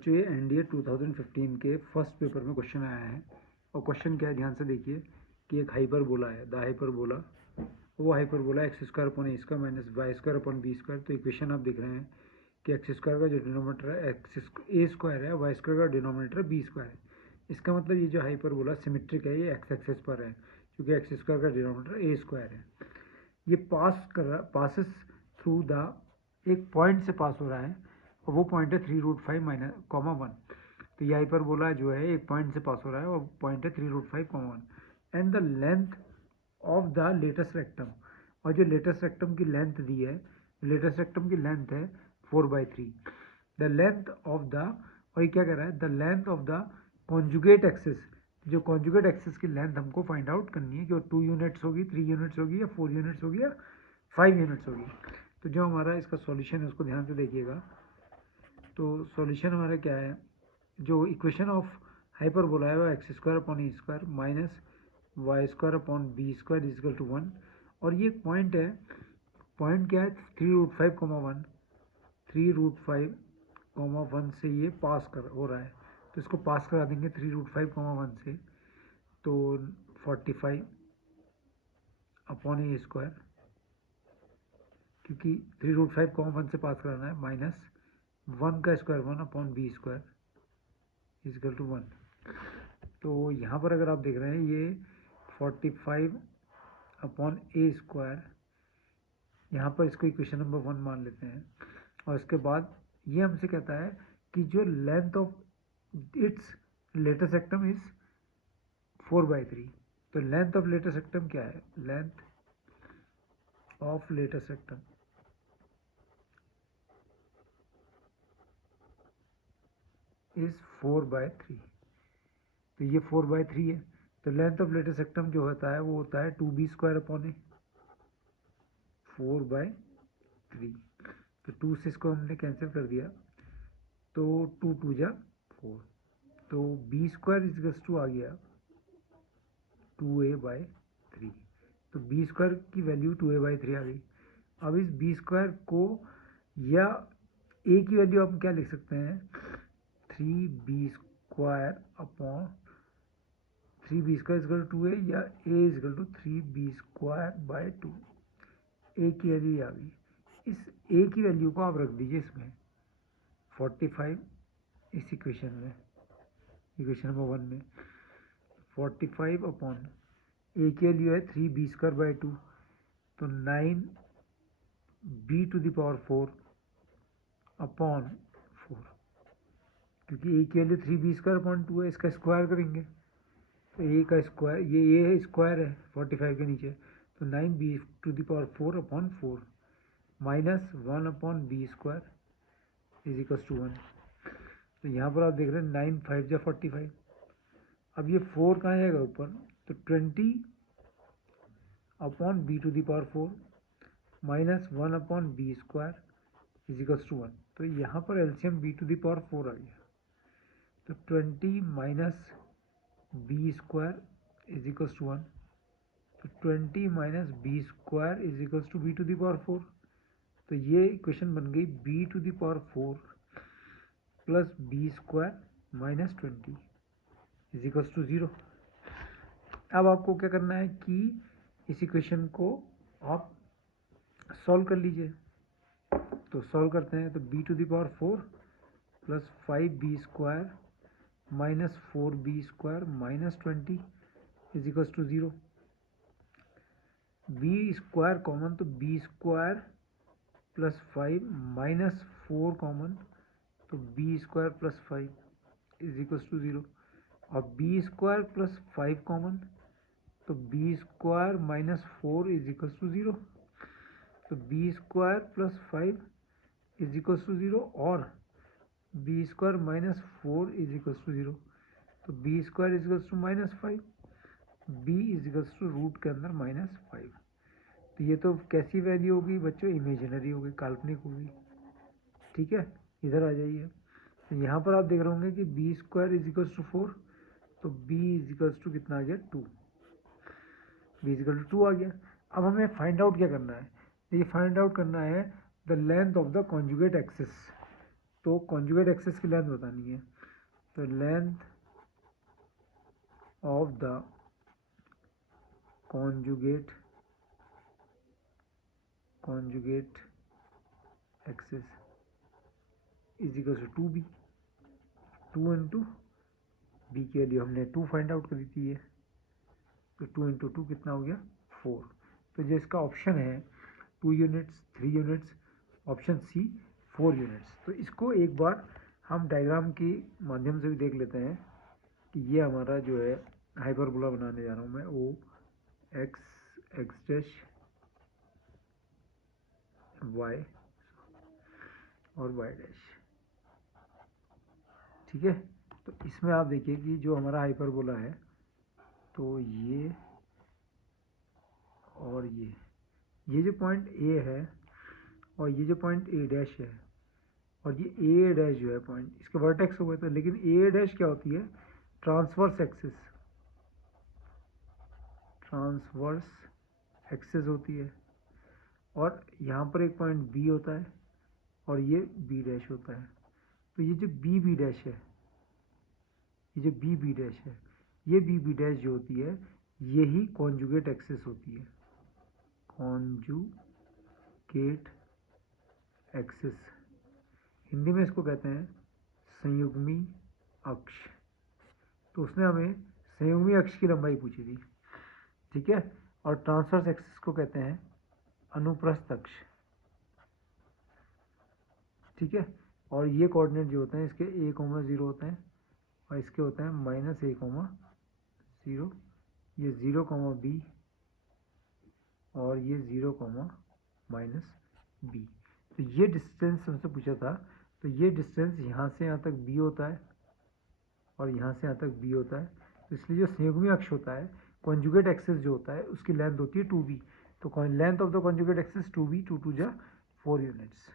जो ये एनडीए 2015 के फर्स्ट पेपर में क्वेश्चन आया है और क्वेश्चन क्या है ध्यान से देखिए कि एक हाइपरबोला है, द हाइपरबोला, वो hyperbola x square upon a square minus y square upon b square. तो इक्वेशन आप देख रहे हैं कि एक्स स्क्वायर का जो डिनोमिनेटर है ए स्क्वायर है, वाई स्क्वायर का डिनोमिनेटर बी स्क्वायर है। इसका मतलब ये जो हाइपरबोला सिमेट्रिक है, ये एक्स एक्सेस पर है क्योंकि एक्स स्क्वायर का डिनोमिनेटर ए स्क्वायर है। ये पासिस थ्रू द, एक पॉइंट से पास हो रहा है और वो पॉइंट है 3√5 माइनस कॉमा 1। तो ये हाइपरबोला जो है एक पॉइंट से पास हो रहा है और पॉइंट है 3√5 comma 1 and the length of the latus rectum. और जो लेटेस्ट रेक्टम की लेंथ दी है, लेटेस्ट रेक्टम की लेंथ है 4/3। द लेंथ ऑफ द, और ये क्या कह रहा है, the length of the conjugate axis. जो कॉन्जुगेट एक्सिस की लेंथ हमको फाइंड आउट करनी है कि वो 2 यूनिट्स होगी, 3 यूनिट्स होगी या 4 यूनिट्स होगी या 5 यूनिट्स होगी। तो जो हमारा इसका सॉल्यूशन है उसको ध्यान से देखिएगा। तो सॉल्यूशन हमारा क्या है, जो इक्वेशन ऑफ हाइपरबोला है वो x square upon a square minus y square upon b square equal to 1। और ये एक पॉइंट है, पॉइंट क्या है 3√5 कॉमा 1, 3√5 कॉमा 1 से ये पास कर हो रहा है। तो इसको पास करा देंगे 3√5 कॉमा 1 से, तो 45 अपॉन ए स्क्वायर, क्योंकि 3√5 कॉमा 1 से पास कराना है, माइनस 1 का square 1 upon b square equal to 1। तो यहाँ पर अगर आप देख रहे हैं ये 45 अपॉन ए स्क्वायर, यहाँ पर इसको इक्वेशन नंबर 1 मान लेते हैं। और इसके बाद ये हमसे कहता है कि जो length of its latus rectum is 4/3। तो लेंथ ऑफ लेटेस्ट सेक्टम क्या है, length of latus rectum is 4/3। तो ये 4/3 है। तो लेंथ ऑफ लेटेस्ट सेक्टम जो होता है वो होता है 2b स्क्वायर अपॉन ए 4/3। तो 2 से इसको हमने कैंसिल कर दिया, तो 2 2 जा 4। तो बी स्क्वायर इजिकल्स टू आ गया 2a/3। तो बी स्क्वायर की वैल्यू 2a/3 आ गई। अब इस बी स्क्वायर को, या ए की वैल्यू हम क्या लिख सकते हैं, 3b square upon 3b square equal to 2a, या a equal to 3b square by 2। A की वैल्यू आ गई। इस ए की वैल्यू को आप रख दीजिए इसमें 45, इस इक्वेशन में, इक्वेशन नंबर 1 में 45 अपॉन ए की वैल्यू है 3b स्क्वायर बाय 2, तो 9b to the power 4 upon 4। क्योंकि ए की वैल्यू 3b स्क्वायर अपॉन 2 है, इसका स्क्वायर करेंगे तो ए का स्क्वायर, ये ए स्क्वायर है 45 के नीचे, तो 9b to the power 4 upon 4 minus 1 upon b square is equal to 1। तो यहाँ पर आप देख रहे हैं 9 5 जा 45। अब ये 4 कहाँ जाएगा ऊपर, तो 20 upon b to the power 4 minus 1 upon b square is equal to 1। तो यहाँ पर LCM b to the power 4 आ गया। तो 20 minus b square is equal to 1। तो 20 minus b square is equal to b to the power 4। तो ये equation बन गई b to the power 4 plus b square minus 20 is equal to 0। अब आपको क्या करना है कि इस इक्वेशन को आप सॉल्व कर लीजिए। तो सॉल्व करते हैं, तो b to the power 4 plus 5b square minus 4b square minus 20 is equal to 0। B square common, तो b square plus 5 minus 4 common, तो b square plus 5 is equal to 0। और बी स्क्वायर प्लस 5 कॉमन, तो b square minus 4 is equal to 0। तो b square plus 5 is equal to 0 और b square minus 4 is equal to 0। तो b square is equal to minus 5, b is equal to root के अंदर minus 5। तो ये तो कैसी वैल्यू होगी बच्चों, इमेजिनरी होगी, काल्पनिक होगी। ठीक है, इधर आ जाइए। तो यहाँ पर आप देख रहे होंगे कि b square is equal to 4, तो बी इज इक्वल टू कितना आ गया 2, बी इज इक्वल टू 2 आ गया। अब हमें फाइंड आउट क्या करना है, ये फाइंड आउट करना है the length of the conjugate axis. तो कॉन्जुगेट एक्सिस की लेंथ बतानी है, तो length of the conjugate axis is equal to 2b, 2 into b के लिए हमने 2 फाइंड आउट करी थी ये, तो 2 इंटू 2 कितना हो गया 4। तो जो इसका ऑप्शन है 2 units, 3 units, option C 4 units. तो इसको एक बार हम डायग्राम के माध्यम से भी देख लेते हैं कि ये हमारा जो है हाइपरबोला बनाने जा रहा हूँ मैं, ओ एक्स डैश वाई और वाई डैश, ठीक है। तो इसमें आप देखिए कि जो हमारा हाइपरबोला है, तो ये और ये जो पॉइंट ए है और ये जो पॉइंट ए डैश है और ये ए डैश जो है पॉइंट, इसके वर्टेक्स हुए थे, लेकिन ए डैश क्या होती है, ट्रांसवर्स एक्सिस होती है। और यहाँ पर एक पॉइंट बी होता है और ये बी डैश होता है। तो ये जो बी डैश है, ये जो बी डैश है, ये बी डैश जो होती है, यही कॉन्जुगेट एक्सिस होती है, कॉन्जुगेट एक्सिस। हिंदी में इसको कहते हैं संयुग्मी अक्ष। तो उसने हमें संयुग्मी अक्ष की लंबाई पूछी थी, ठीक है। और ट्रांसवर्स एक्सिस को कहते हैं अनुप्रस्थ अक्ष, ठीक है। और ये कोऑर्डिनेट जो होते हैं इसके a,0 होते हैं और इसके होते हैं -a,0, ये 0,b और ये 0,-b। तो ये डिस्टेंस हमसे पूछा था, तो ये डिस्टेंस यहाँ से यहाँ तक b होता है और यहाँ से यहाँ तक b होता है। तो इसलिए जो संयुग्मी अक्ष होता है, कॉन्जुगेट एक्सिस जो होता है, उसकी लेंथ होती है 2b। तो length of the conjugate axis 2b, 2 2 जा 4 यूनिट्स।